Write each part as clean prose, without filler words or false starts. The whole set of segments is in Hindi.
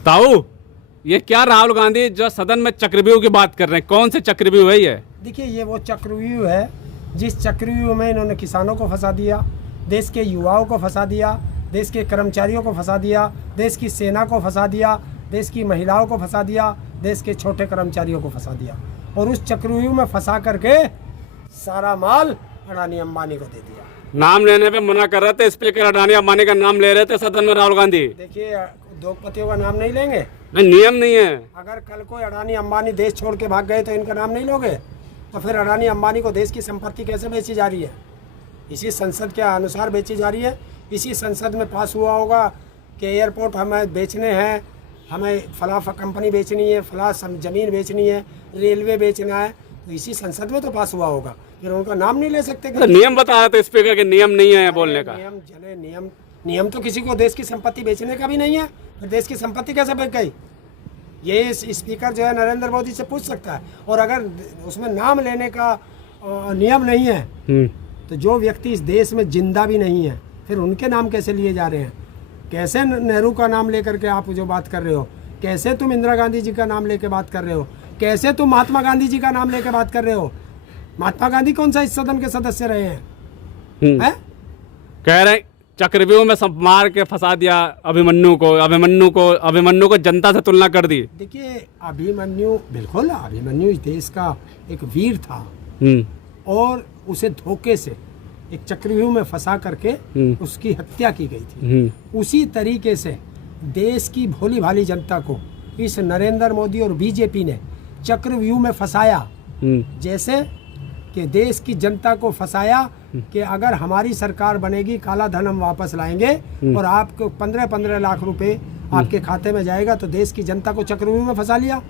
ताऊ, ये क्या राहुल गांधी जो सदन में चक्रव्यूह की बात कर रहे हैं, कौन से चक्रव्यूह है ये? देखिए, ये वो चक्रव्यूह है जिस चक्रव्यूह में इन्होंने किसानों को फंसा दिया, देश के युवाओं को फंसा दिया, देश के कर्मचारियों को फंसा दिया, देश की सेना को फंसा दिया, देश की महिलाओं को फंसा दिया, देश के छोटे कर्मचारियों को फंसा दिया और उस चक्रव्यूह में फंसा करके सारा माल अडानी अंबानी को दे दिया। नाम लेने पे मना कर रहे थे, स्पीकर अडानी अंबानी का नाम ले रहे थे सदन में राहुल गांधी। देखिए, उद्योगपतियों का नाम नहीं लेंगे? नियम नहीं है। अगर कल को अडानी अंबानी देश छोड़ के भाग गए तो इनका नाम नहीं लोगे? तो फिर अडानी अंबानी को देश की संपत्ति कैसे बेची जा रही है? इसी संसद के अनुसार बेची जा रही है। इसी संसद में पास हुआ होगा कि एयरपोर्ट हमें बेचने हैं, हमें फला कंपनी बेचनी है, फला ज़मीन बेचनी है, रेलवे बेचना है, तो इसी संसद में तो पास हुआ होगा। फिर उनका नाम नहीं ले सकते? तो नियम बता रहे थे स्पीकर के, नियम नहीं है बोलने का। नियम तो किसी को देश की संपत्ति बेचने का भी नहीं है, फिर देश की संपत्ति कैसे बेच गई? ये स्पीकर जो है नरेंद्र मोदी से पूछ सकता है। और अगर उसमें नाम लेने का नियम नहीं है तो जो व्यक्ति इस देश में जिंदा भी नहीं है, फिर उनके नाम कैसे लिए जा रहे हैं? कैसे नेहरू का नाम लेकर के आप जो बात कर रहे हो, कैसे तुम इंदिरा गांधी जी का नाम लेके बात कर रहे हो, कैसे तुम महात्मा गांधी जी का नाम लेके बात कर रहे हो? महात्मा गांधी कौन सा इस सदन के सदस्य रहे हैं? कह रहे चक्रव्यूह में सब मार के फंसा दिया अभिमन्यु को जनता से तुलना कर दी। देखिए, बिल्कुल अभिमन्यु इस देश का एक वीर था और उसे धोखे से एक चक्रव्यूह में फंसा करके उसकी हत्या की गई थी। उसी तरीके से देश की भोली भाली जनता को इस नरेंद्र मोदी और बीजेपी ने चक्रव्यूह में फंसाया। जैसे कि देश की जनता को फंसाया कि अगर हमारी सरकार बनेगी काला धन हम वापस लाएंगे और आपको 15-15 लाख रुपए आपके खाते में जाएगा, तो देश की जनता को चक्रव्यूह में फंसा लिया।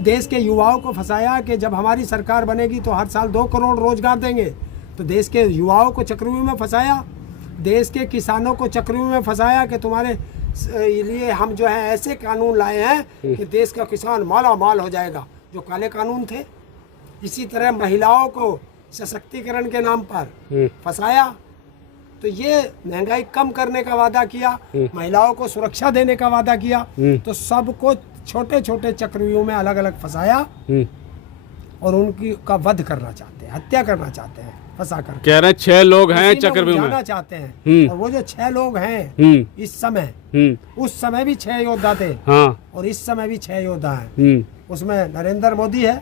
देश के युवाओं को फंसाया कि जब हमारी सरकार बनेगी तो हर साल 2 करोड़ रोजगार देंगे, तो देश के युवाओं को चक्रव्यूह में फंसाया। देश के किसानों को चक्रव्यूह में फंसाया कि तुम्हारे लिए हम जो है ऐसे कानून लाए हैं कि देश का किसान माला माल हो जाएगा, जो काले कानून थे। इसी तरह महिलाओं को सशक्तिकरण के नाम पर फंसाया। तो ये महंगाई कम करने का वादा किया, महिलाओं को सुरक्षा देने का वादा किया, तो सबको छोटे छोटे चक्रव्यूह में अलग अलग फंसाया और उनकी का वध करना चाहते हैं, हत्या करना चाहते हैं, फंसा कर। कह रहे 6 लोग हैं चक्रव्यूह में, जाना चाहते हैं। और वो जो 6 लोग हैं इस समय, उस समय भी 6 योद्धा थे और इस समय भी 6 योद्धा हैं। उसमें नरेंद्र मोदी है,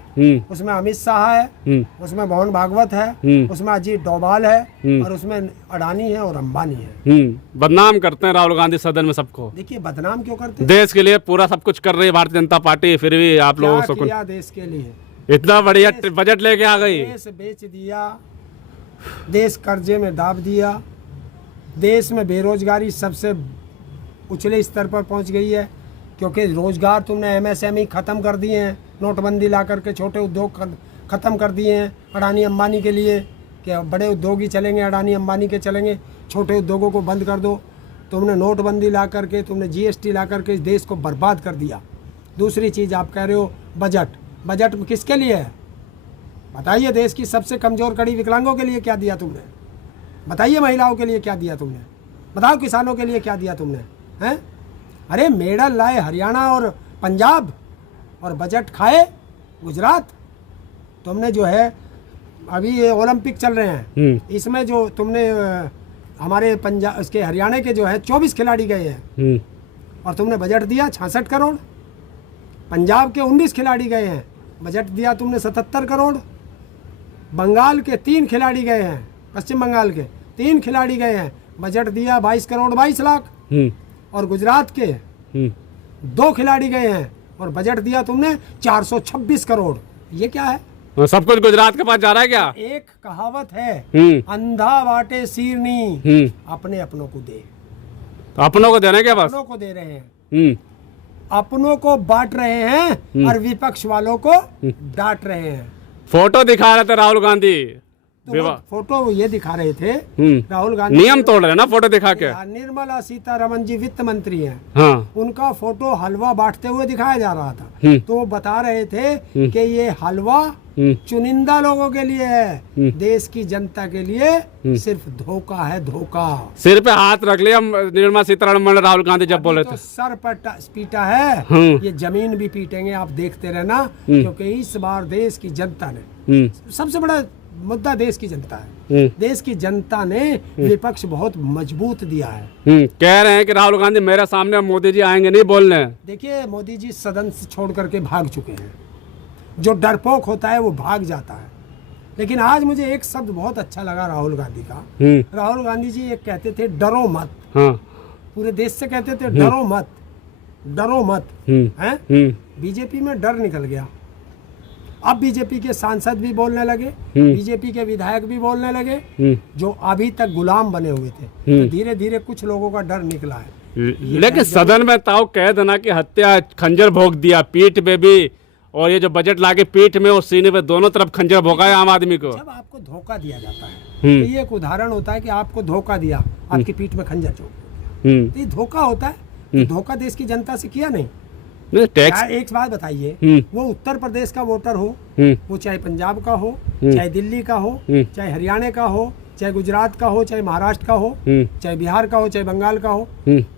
उसमें अमित शाह है, उसमें मोहन भागवत है, उसमें अजीत डोभाल है और उसमें अडानी है और अंबानी है। बदनाम करते हैं राहुल गांधी सदन में सबको। देखिए, बदनाम क्यों करते हैं? देश के लिए पूरा सब कुछ कर रही है भारतीय जनता पार्टी, फिर भी आप लोगों को क्या देश के लिए इतना बढ़िया बजट लेके आ गई। देश बेच दिया, देश कर्जे में दाब दिया, देश में बेरोजगारी सबसे उछले स्तर पर पहुंच गई है, क्योंकि रोजगार तुमने MSME खत्म कर दिए हैं, नोटबंदी ला करके छोटे उद्योग खत्म कर दिए हैं अडानी अंबानी के लिए कि बड़े उद्योग ही चलेंगे, अडानी अंबानी के चलेंगे, छोटे उद्योगों को बंद कर दो। तुमने नोटबंदी ला करके, तुमने GST ला करके इस देश को बर्बाद कर दिया। दूसरी चीज़ आप कह रहे हो बजट किसके लिए है? बताइए, देश की सबसे कमज़ोर कड़ी विकलांगों के लिए क्या दिया तुमने? बताइए, महिलाओं के लिए क्या दिया तुमने? बताओ, किसानों के लिए क्या दिया तुमने? हैं? अरे मेडल लाए हरियाणा और पंजाब और बजट खाए गुजरात। तुमने जो है अभी ये ओलंपिक चल रहे हैं, इसमें जो तुमने हमारे पंजाब इसके हरियाणा के जो है 24 खिलाड़ी गए हैं और तुमने बजट दिया 66 करोड़। पंजाब के 19 खिलाड़ी गए हैं, बजट दिया तुमने 77 करोड़। बंगाल के 3 खिलाड़ी गए हैं, पश्चिम बंगाल के 3 खिलाड़ी गए हैं, बजट दिया 22 करोड़ 22 लाख। और गुजरात के 2 खिलाड़ी गए हैं और बजट दिया तुमने 426 करोड़। ये क्या है? सब कुछ गुजरात के पास जा रहा है क्या? एक कहावत है, अंधा बाटे सीरनी, अपने अपनों को दे। तो अपनों को दे रहे हैं क्या? बस अपनों को दे रहे हैं, अपनों को बांट रहे हैं और विपक्ष वालों को डांट रहे हैं। फोटो दिखा रहे थे राहुल गांधी, तो फोटो ये दिखा रहे थे राहुल गांधी, नियम तोड़ रहे ना फोटो दिखा के। निर्मला सीतारमण जी वित्त मंत्री हैं, हाँ। उनका फोटो हलवा बांटते हुए दिखाया जा रहा था, तो वो बता रहे थे कि ये हलवा चुनिंदा लोगों के लिए है, देश की जनता के लिए सिर्फ धोखा है, धोखा। सिर पे हाथ रख लिया निर्मला सीतारमण राहुल गांधी जब बोले तो थे। सर पर पीटा है, ये जमीन भी पीटेंगे, आप देखते रहना। क्योंकि इस बार देश की जनता ने, सबसे बड़ा मुद्दा देश की जनता है, देश की जनता ने विपक्ष बहुत मजबूत दिया है। कह रहे हैं कि राहुल गांधी मेरे सामने मोदी जी आएंगे नहीं बोलने। देखिए, मोदी जी सदन से छोड़ करके भाग चुके हैं। जो डरपोक होता है वो भाग जाता है। लेकिन आज मुझे एक शब्द बहुत अच्छा लगा राहुल गांधी का। राहुल गांधी जी एक कहते थे, डरो मत। हाँ। पूरे देश से कहते थे डरो मत, डरो मत। हैं? बीजेपी में डर निकल गया। अब बीजेपी के सांसद भी बोलने लगे, बीजेपी के विधायक भी बोलने लगे, जो अभी तक गुलाम बने हुए थे। तो धीरे धीरे कुछ लोगों का डर निकला है। लेकिन सदन में ताऊ कह देना कि हत्या खंजर भोंक दिया पीठ पे भी, और ये जो बजट लाके पीठ में और सीने पे दोनों तरफ खंजर भोंका है आम आदमी को। जब आपको धोखा दिया जाता है तो ये एक उदाहरण होता है कि आपको धोखा दिया, आपकी पीठ में खंजर चोट, तो ये धोखा होता है। धोखा देश की जनता से किया नहीं। टैक्स। एक बात बताइए, वो उत्तर प्रदेश का वोटर हो, वो चाहे पंजाब का हो, चाहे दिल्ली का हो, चाहे हरियाणा का हो, चाहे गुजरात का हो, चाहे महाराष्ट्र का हो, चाहे बिहार का हो, चाहे बंगाल का हो,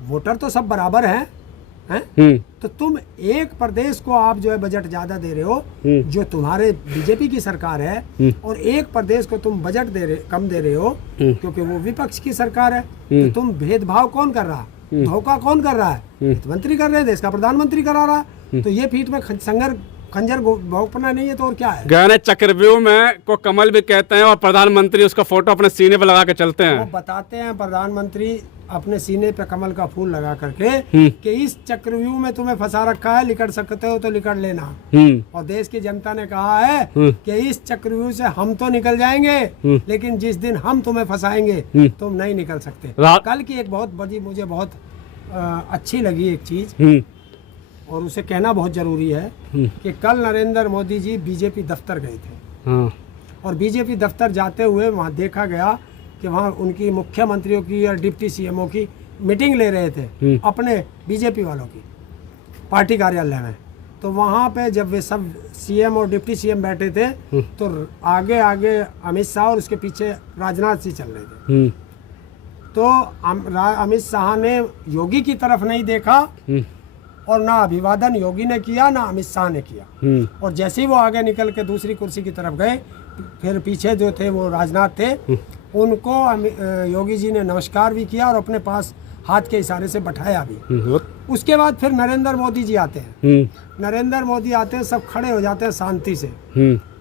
वोटर तो सब बराबर हैं। तो तुम एक प्रदेश को आप जो है बजट ज्यादा दे रहे हो, जो तुम्हारे बीजेपी की सरकार है, और एक प्रदेश को तुम बजट कम दे रहे हो क्योंकि वो विपक्ष की सरकार है। तो तुम भेदभाव कौन कर रहा है? धोखा कौन कर रहा है? वित्त मंत्री कर रहे हैं, देश का प्रधानमंत्री करा रहा है। तो ये पीठ में खंजर भोंकना नहीं है तो और क्या है? गहने चक्रव्यूह में को कमल भी कहते हैं, और प्रधानमंत्री उसका फोटो अपने सीने पे लगा के चलते हैं। वो बताते हैं प्रधानमंत्री अपने सीने पे कमल का फूल लगा करके कि इस चक्रव्यूह में तुम्हें फंसा रखा है, लिकड़ सकते हो तो लिकड़ लेना। और देश की जनता ने कहा है कि इस चक्रव्यूह से हम तो निकल जाएंगे, लेकिन जिस दिन हम तुम्हें फंसाएंगे तुम नहीं निकल सकते। कल की एक बहुत बड़ी मुझे बहुत अच्छी लगी एक चीज, और उसे कहना बहुत जरूरी है कि कल नरेंद्र मोदी जी बीजेपी दफ्तर गए थे। और बीजेपी दफ्तर जाते हुए वहाँ देखा गया कि वहाँ उनकी मुख्यमंत्रियों की और डिप्टी सीएमओ की मीटिंग ले रहे थे, अपने बीजेपी वालों की पार्टी कार्यालय में। तो वहाँ पे जब वे सब सीएम और डिप्टी सीएम बैठे थे तो आगे आगे अमित शाह और उसके पीछे राजनाथ सिंह चल रहे थे। तो अमित शाह ने योगी की तरफ नहीं देखा, और ना अभिवादन योगी ने किया ना अमित शाह ने किया। और जैसे ही वो आगे निकल के दूसरी कुर्सी की तरफ गए, फिर पीछे जो थे वो राजनाथ थे, उनको योगी जी ने नमस्कार भी किया और अपने पास हाथ के इशारे से बैठाया भी। उसके बाद फिर नरेंद्र मोदी जी आते हैं। नरेंद्र मोदी आते हैं, सब खड़े हो जाते हैं शांति से,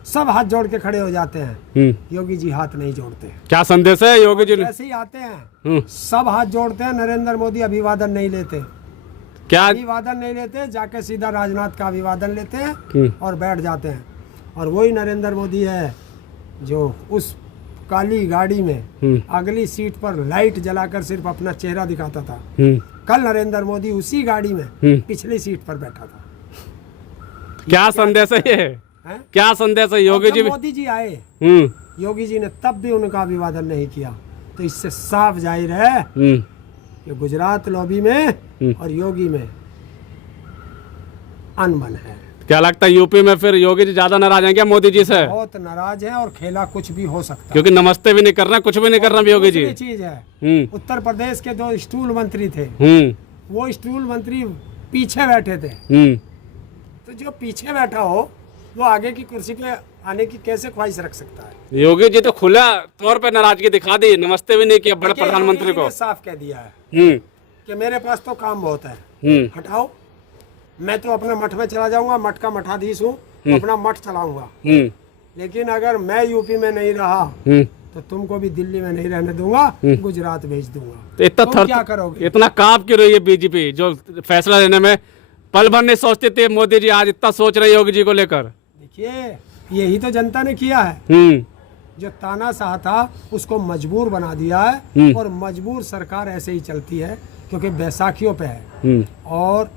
सब हाथ जोड़ के खड़े हो जाते हैं। योगी जी हाथ नहीं जोड़ते। क्या संदेश है योगी जी? ऐसे ही आते हैं, सब हाथ जोड़ते हैं, नरेंद्र मोदी अभिवादन नहीं लेते। क्या अभिवादन नहीं लेते? जाके सीधा राजनाथ का अभिवादन लेते हैं और बैठ जाते हैं। और वही नरेंद्र मोदी है जो उस काली गाड़ी में अगली सीट पर लाइट जलाकर सिर्फ अपना चेहरा दिखाता था। कल नरेंद्र मोदी उसी गाड़ी में पिछली सीट पर बैठा था। क्या संदेश है ये? क्या संदेश है योगी जी? मोदी जी आए, योगी जी ने तब भी उनका अभिवादन नहीं किया। तो इससे साफ जाहिर है कि गुजरात लॉबी में और योगी में अनबन है। क्या लगता है यूपी में फिर योगी जी ज्यादा नाराज हैं क्या मोदी जी से? बहुत नाराज हैं, और खेला कुछ भी हो सकता है, क्योंकि नमस्ते भी नहीं कर रहे, कुछ भी नहीं कर रहे योगी जी। चीज है, उत्तर प्रदेश के 2 स्टूल मंत्री थे, वो स्टूल मंत्री पीछे बैठे थे। तो जो पीछे बैठा हो वो आगे की कुर्सी पे आने की कैसे ख्वाहिश रख सकता है? योगी जी तो खुला तौर पे नाराजगी दिखा दी, नमस्ते भी नहीं किया बड़े प्रधानमंत्री को। साफ कह दिया है कि मेरे पास तो काम बहुत है, हटाओ, मैं तो अपने मठ में चला जाऊंगा, मठ का मठाधीश हूँ, अपना मठ चलाऊंगा। लेकिन अगर मैं यूपी में नहीं रहा तो तुमको भी दिल्ली में नहीं रहने दूंगा, गुजरात भेज दूंगा। तो इतना क्या करोगे? इतना कांप क्यों रही है बीजेपी जो फैसला लेने में पल भर नहीं सोचते थे? मोदी जी आज इतना सोच रहे योगी जी को लेकर। देखिए, यही तो जनता ने किया है। जो तानाशाह था उसको मजबूर बना दिया है, और मजबूर सरकार ऐसे ही चलती है क्योंकि बैसाखियों पे है, और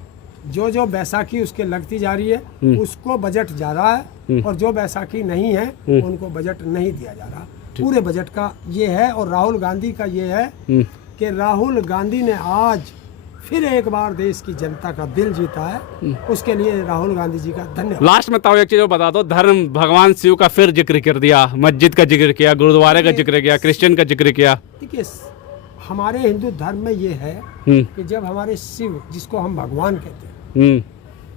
जो जो बैसाखी उसके लगती जा रही है उसको बजट जा रहा है, और जो बैसाखी नहीं है उनको बजट नहीं दिया जा रहा। पूरे बजट का ये है। और राहुल गांधी का ये है कि राहुल गांधी ने आज फिर एक बार देश की जनता का दिल जीता है, उसके लिए राहुल गांधी जी का धन्यवाद। लास्ट में ताऊ एक चीज और बता दो, धर्म भगवान शिव का फिर जिक्र कर दिया, मस्जिद का जिक्र किया, गुरुद्वारे का जिक्र किया, क्रिश्चियन का जिक्र किया। देखिए हमारे हिंदू धर्म में ये है कि जब हमारे शिव, जिसको हम भगवान कहते हैं,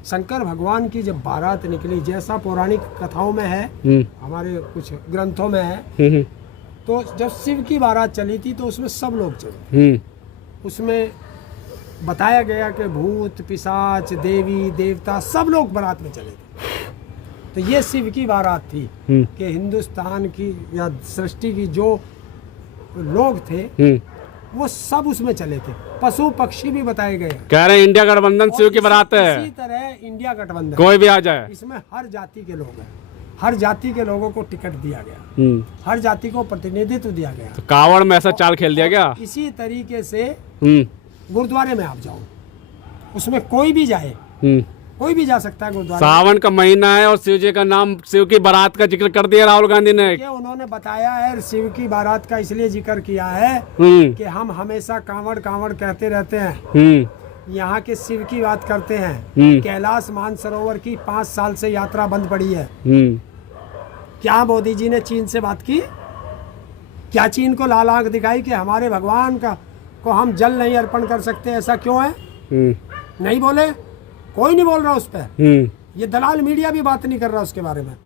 शंकर भगवान की जब बारात निकली, जैसा पौराणिक कथाओं में है, हमारे कुछ ग्रंथों में है, तो जब शिव की बारात चली थी तो उसमें सब लोग चले। उसमें बताया गया कि भूत पिशाच देवी देवता सब लोग बारात में चले थे। तो ये शिव की बारात थी कि हिंदुस्तान की या सृष्टि की जो लोग थे वो सब उसमें चले थे। पशु पक्षी भी बताए गए हैं। कह रहे हैं इंडिया गठबंधन शिव की बारात इसी है, तरह इंडिया गठबंधन कोई भी आ जाए, इसमें हर जाति के लोग हैं, हर जाति के लोगों को टिकट दिया गया, हर जाति को प्रतिनिधित्व दिया गया। तो कावड़ में ऐसा चाल खेल दिया गया। इसी तरीके से गुरुद्वारे में आप जाओ, उसमें कोई भी जाए, कोई भी जा सकता है गुरुद्वारे। सावन का महीना है और शिव जी का नाम, शिव की बारात का जिक्र कर दिया राहुल गांधी ने। उन्होंने बताया है शिव की बारात का इसलिए जिक्र किया है कि हम हमेशा कांवड़ कांवड़ कहते रहते हैं, यहाँ के शिव की बात करते हैं। कैलाश मानसरोवर की 5 साल से यात्रा बंद पड़ी है। क्या मोदी जी ने चीन से बात की? क्या चीन को लाल आंख दिखाई कि हमारे भगवान का को हम जल नहीं अर्पण कर सकते? ऐसा क्यों है? नहीं बोले, कोई नहीं बोल रहा उस पर। ये दलाल मीडिया भी बात नहीं कर रहा उसके बारे में।